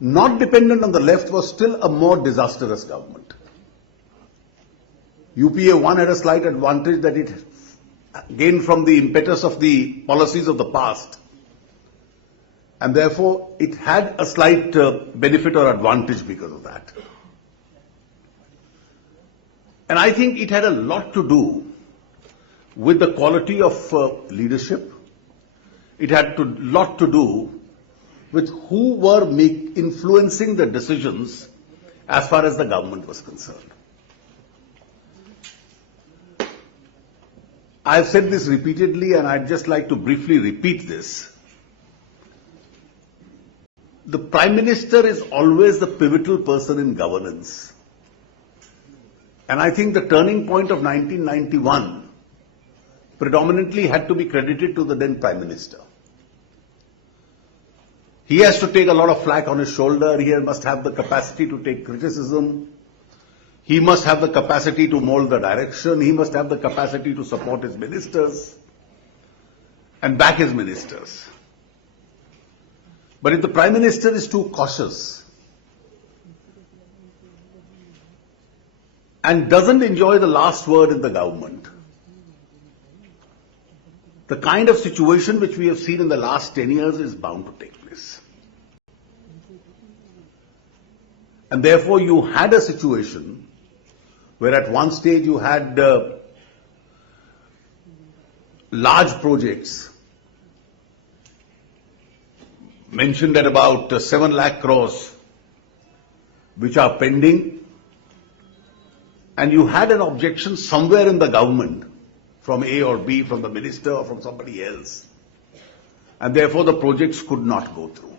not dependent on the left, was still a more disastrous government. UPA 1 had a slight advantage that it gained from the impetus of the policies of the past, and therefore it had a slight benefit or advantage because of that. And I think it had a lot to do with the quality of leadership. It had a lot to do with who were influencing the decisions as far as the government was concerned. I have said this repeatedly, and I'd just like to briefly repeat this. The Prime Minister is always the pivotal person in governance. And I think the turning point of 1991 predominantly had to be credited to the then Prime Minister. He has to take a lot of flak on his shoulder. He must have the capacity to take criticism. He must have the capacity to mold the direction. He must have the capacity to support his ministers and back his ministers. But if the Prime Minister is too cautious and doesn't enjoy the last word in the government, the kind of situation which we have seen in the last 10 years is bound to take place. And therefore you had a situation where at one stage you had large projects mentioned at about 7 lakh crores which are pending, and you had an objection somewhere in the government from A or B, from the minister or from somebody else, and therefore the projects could not go through.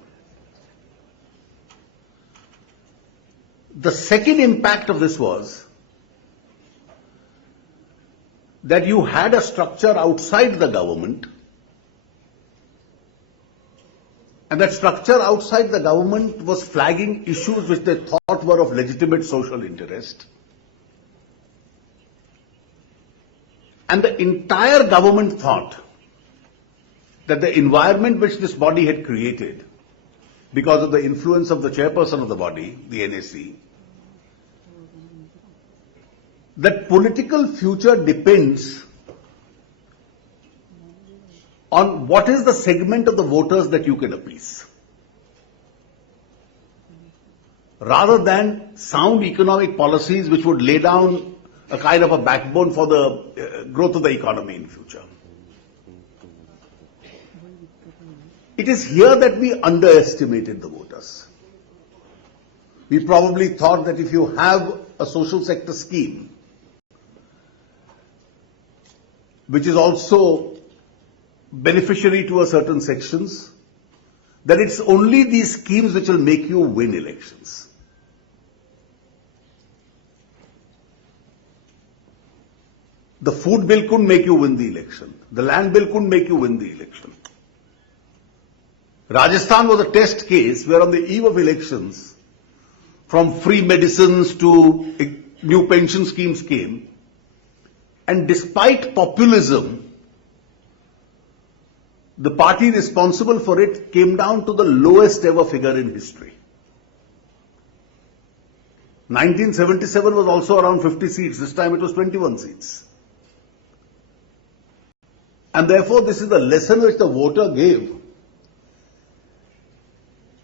The second impact of this was that you had a structure outside the government, and that structure outside the government was flagging issues which they thought were of legitimate social interest. And the entire government thought that the environment which this body had created, because of the influence of the chairperson of the body, the NAC, that political future depends on what is the segment of the voters that you can appease, rather than sound economic policies which would lay down a kind of a backbone for the growth of the economy in future. It is here that we underestimated the voters. We probably thought that if you have a social sector scheme, which is also beneficiary to a certain sections, that it's only these schemes which will make you win elections. The food bill couldn't make you win the election. The land bill couldn't make you win the election. Rajasthan was a test case where on the eve of elections, from free medicines to new pension schemes came, and despite populism, the party responsible for it came down to the lowest ever figure in history. 1977 was also around 50 seats. This time it was 21 seats. And therefore, this is the lesson which the voter gave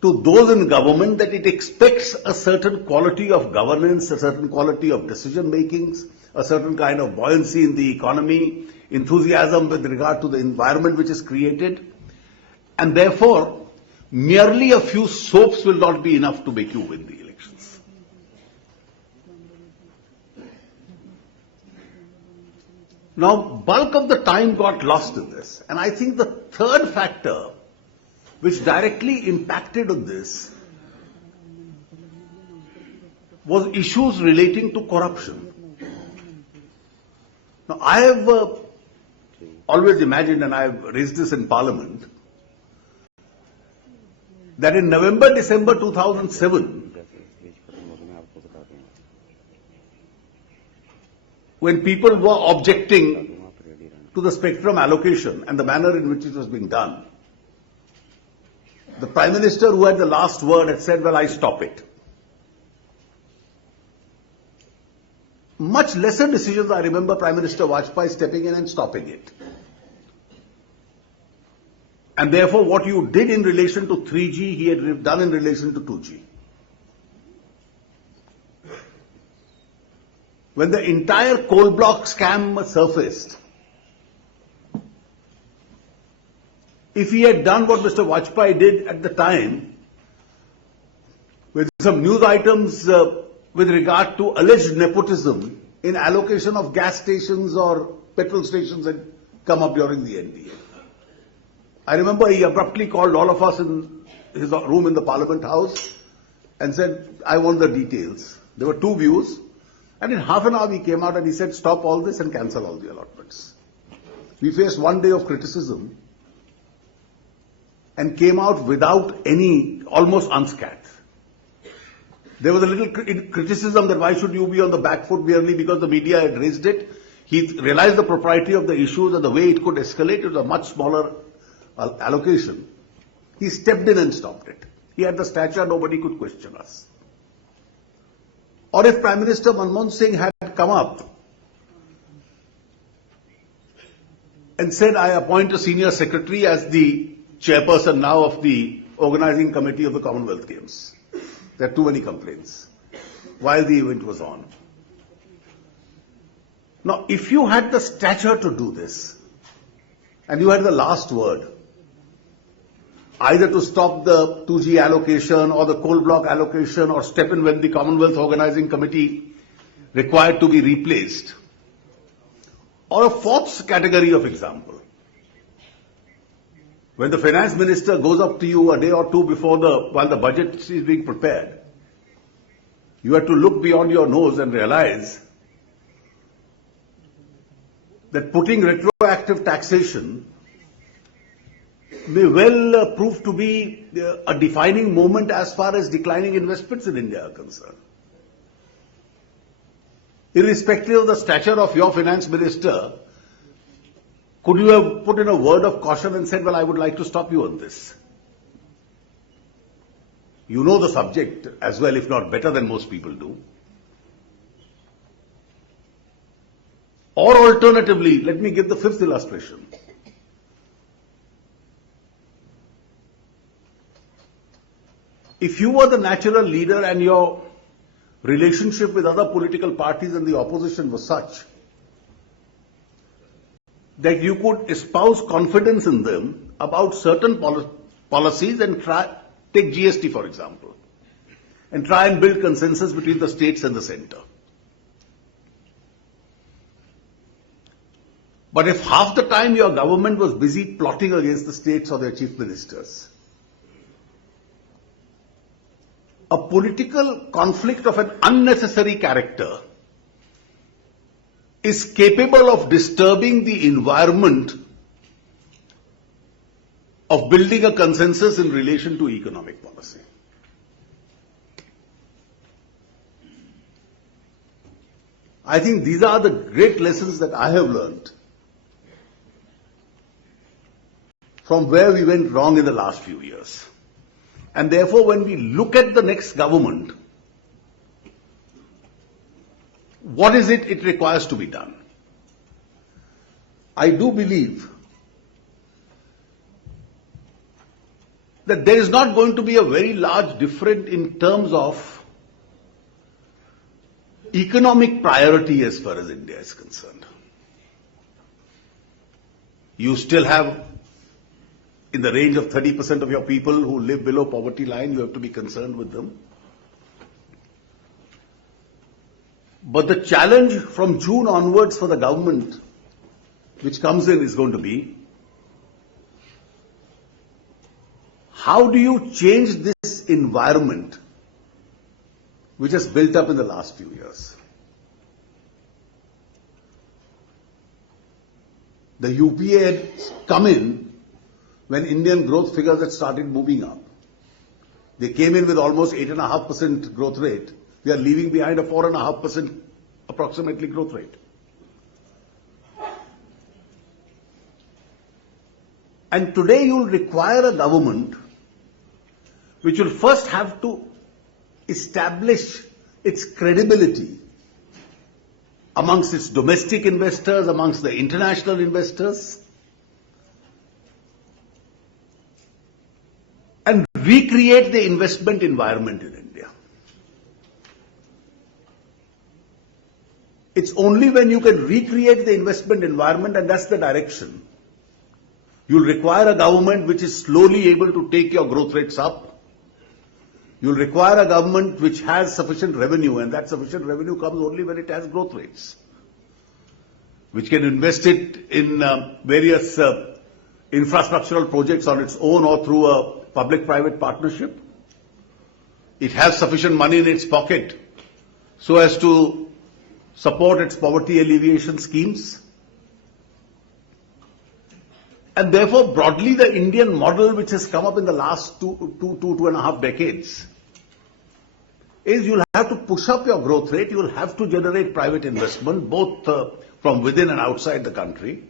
to those in government, that it expects a certain quality of governance, a certain quality of decision makings, a certain kind of buoyancy in the economy, enthusiasm with regard to the environment which is created, and therefore merely a few soaps will not be enough to make you win the elections. Now, bulk of the time got lost in this, and I think the third factor which directly impacted on this was issues relating to corruption. Now, I have always imagined, and I have raised this in Parliament, that in November, December 2007, when people were objecting to the spectrum allocation and the manner in which it was being done, the Prime Minister who had the last word had said, well, I stop it. Much lesser decisions, I remember Prime Minister Vajpayee stepping in and stopping it. And therefore, what you did in relation to 3G, he had done in relation to 2G. When the entire coal block scam surfaced, if he had done what Mr. Vajpayee did at the time, with some news items with regard to alleged nepotism in allocation of gas stations or petrol stations had come up during the NDA. I remember he abruptly called all of us in his room in the Parliament House and said, I want the details. There were two views. And in half an hour he came out and he said, stop all this and cancel all the allotments. We faced 1 day of criticism and came out without any, almost unscathed. There was a little criticism that why should you be on the back foot merely because the media had raised it. He realized the propriety of the issues and the way it could escalate. It was a much smaller allocation. He stepped in and stopped it. He had the stature, nobody could question us. Or if Prime Minister Manmohan Singh had come up and said, I appoint a senior secretary as the chairperson now of the organizing committee of the Commonwealth Games. There are too many complaints while the event was on. Now, if you had the stature to do this, and you had the last word, either to stop the 2G allocation or the coal block allocation or step in when the Commonwealth Organizing Committee required to be replaced, or a fourth category of example, when the finance minister goes up to you a day or two before while the budget is being prepared, you have to look beyond your nose and realize that putting retroactive taxation may well prove to be a defining moment as far as declining investments in India are concerned. Irrespective of the stature of your finance minister, could you have put in a word of caution and said, well, I would like to stop you on this? You know the subject as well, if not better than most people do. Or alternatively, let me give the fifth illustration. If you were the natural leader and your relationship with other political parties and the opposition was such that you could espouse confidence in them about certain policies and take GST for example, and try and build consensus between the states and the centre. But if half the time your government was busy plotting against the states or their chief ministers, a political conflict of an unnecessary character is capable of disturbing the environment of building a consensus in relation to economic policy. I think these are the great lessons that I have learned from where we went wrong in the last few years. And therefore, when we look at the next government, what is it requires to be done? I do believe that there is not going to be a very large difference in terms of economic priority as far as India is concerned. You still have in the range of 30% of your people who live below poverty line. You have to be concerned with them. But the challenge from June onwards for the government which comes in is going to be, how do you change this environment which has built up in the last few years? The UPA had come in when Indian growth figures had started moving up. They came in with almost 8.5% growth rate. We are leaving behind a 4.5% approximately growth rate. And today you will require a government which will first have to establish its credibility amongst its domestic investors, amongst the international investors, and recreate the investment environment in India. It's only when you can recreate the investment environment, and that's the direction, you'll require a government which is slowly able to take your growth rates up. You'll require a government which has sufficient revenue, and that sufficient revenue comes only when it has growth rates, which can invest it in various infrastructural projects on its own or through a public-private partnership. It has sufficient money in its pocket so as to support its poverty alleviation schemes. And therefore, broadly, the Indian model which has come up in the last two and a half decades is you'll have to push up your growth rate, you'll have to generate private investment, both from within and outside the country.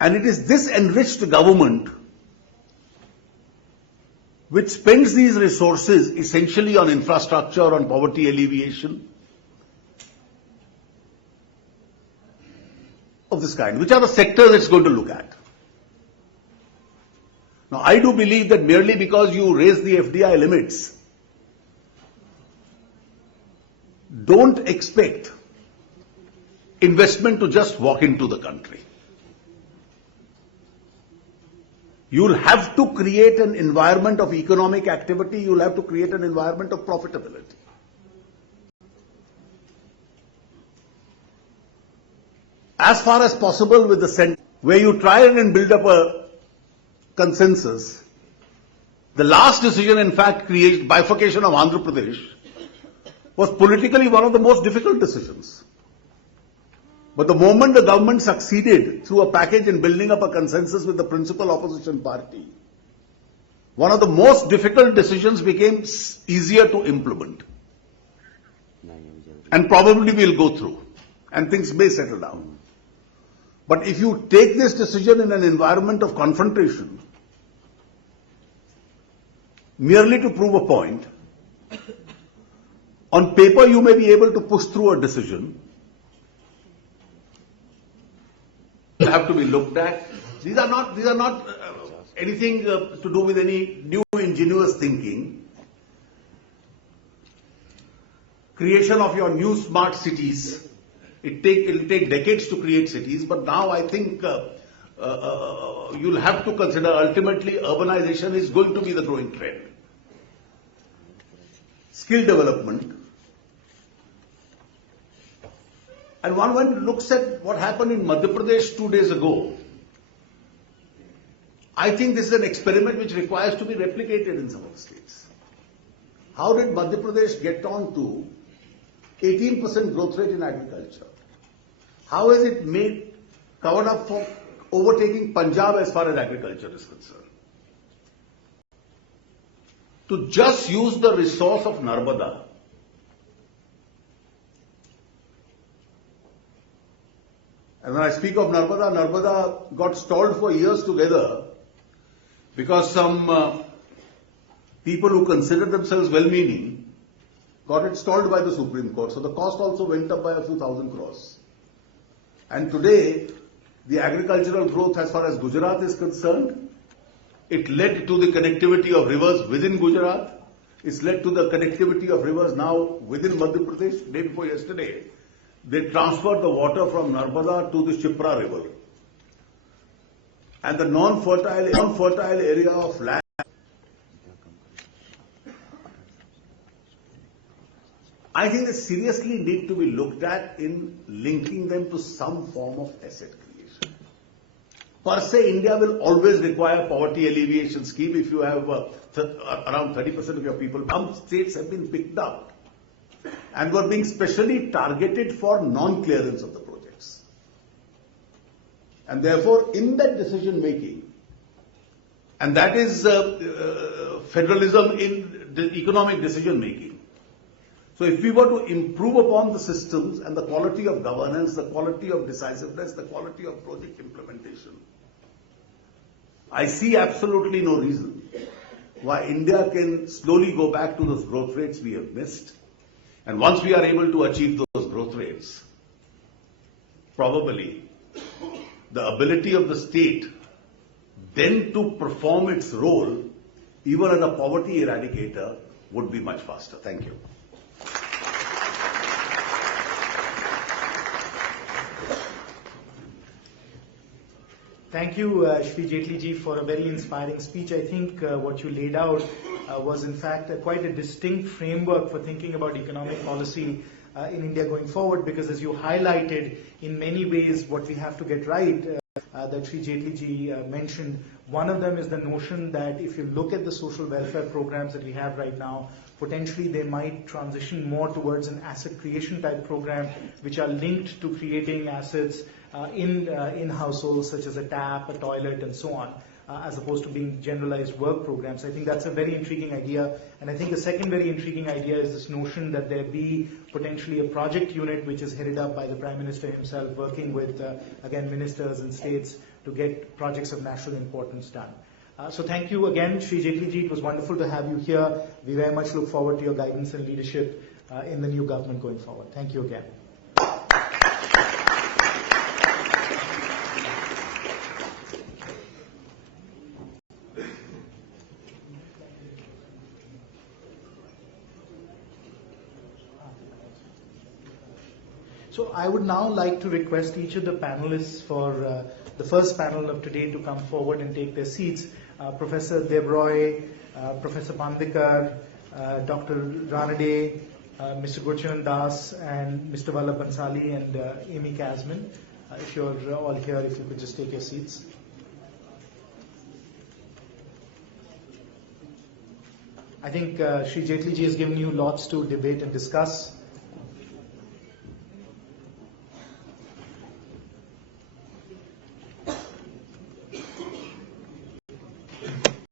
And it is this enriched government which spends these resources essentially on infrastructure, on poverty alleviation, of this kind, which are the sectors it's going to look at. Now, I do believe that merely because you raise the FDI limits, don't expect investment to just walk into the country. You'll have to create an environment of economic activity, you'll have to create an environment of profitability. As far as possible with the center, where you try and build up a consensus. The last decision, in fact, bifurcation of Andhra Pradesh, was politically one of the most difficult decisions. But the moment the government succeeded through a package in building up a consensus with the principal opposition party, one of the most difficult decisions became easier to implement. And probably we'll go through, and things may settle down. But if you take this decision in an environment of confrontation, merely to prove a point, on paper you may be able to push through a decision. Will have to be looked at. These are not anything to do with any new ingenious thinking. Creation of your new smart cities. It'll take decades to create cities, but now I think you'll have to consider ultimately urbanization is going to be the growing trend. Skill development. And one looks at what happened in Madhya Pradesh 2 days ago. I think this is an experiment which requires to be replicated in some of the states. How did Madhya Pradesh get on to 18% growth rate in agriculture? How has it covered up for overtaking Punjab as far as agriculture is concerned? To just use the resource of Narmada, and when I speak of Narmada, Narmada got stalled for years together because some people who considered themselves well-meaning got it stalled by the Supreme Court. So the cost also went up by a few thousand crores. And today, the agricultural growth as far as Gujarat is concerned, it led to the connectivity of rivers within Gujarat. It's led to the connectivity of rivers now within Madhya Pradesh. Day before yesterday, they transferred the water from Narmada to the Shipra River. And the non-fertile area of land I think they seriously need to be looked at in linking them to some form of asset creation. Per se, India will always require poverty alleviation scheme if you have around 30% of your people. Some states have been picked up and were being specially targeted for non-clearance of the projects. And therefore, in that decision making, and that is federalism in the economic decision making. So if we were to improve upon the systems and the quality of governance, the quality of decisiveness, the quality of project implementation, I see absolutely no reason why India can slowly go back to those growth rates we have missed. And once we are able to achieve those growth rates, probably the ability of the state then to perform its role, even as a poverty eradicator, would be much faster. Thank you. Thank you, Shri Jaitley ji, for a very inspiring speech. I think what you laid out was in fact quite a distinct framework for thinking about economic policy in India going forward, because as you highlighted, in many ways what we have to get right, that Shri Jaitley ji mentioned, one of them is the notion that if you look at the social welfare programs that we have right now, potentially they might transition more towards an asset creation type program, which are linked to creating assets in households, such as a tap, a toilet, and so on, as opposed to being generalized work programs. I think that's a very intriguing idea. And I think the second very intriguing idea is this notion that there be potentially a project unit which is headed up by the Prime Minister himself, working with, again, ministers and states to get projects of national importance done. So thank you again, Shri Jaitley ji. It was wonderful to have you here. We very much look forward to your guidance and leadership in the new government going forward. Thank you again. So I would now like to request each of the panelists for the first panel of today to come forward and take their seats. Professor Devroy, Professor Pandekar, Dr. Ranade, Mr. Gurcharan Das, and Mr. Vallabh Bansali and Amy Kasman. If you're all here, if you could just take your seats. I think Shri Jaitley ji has given you lots to debate and discuss.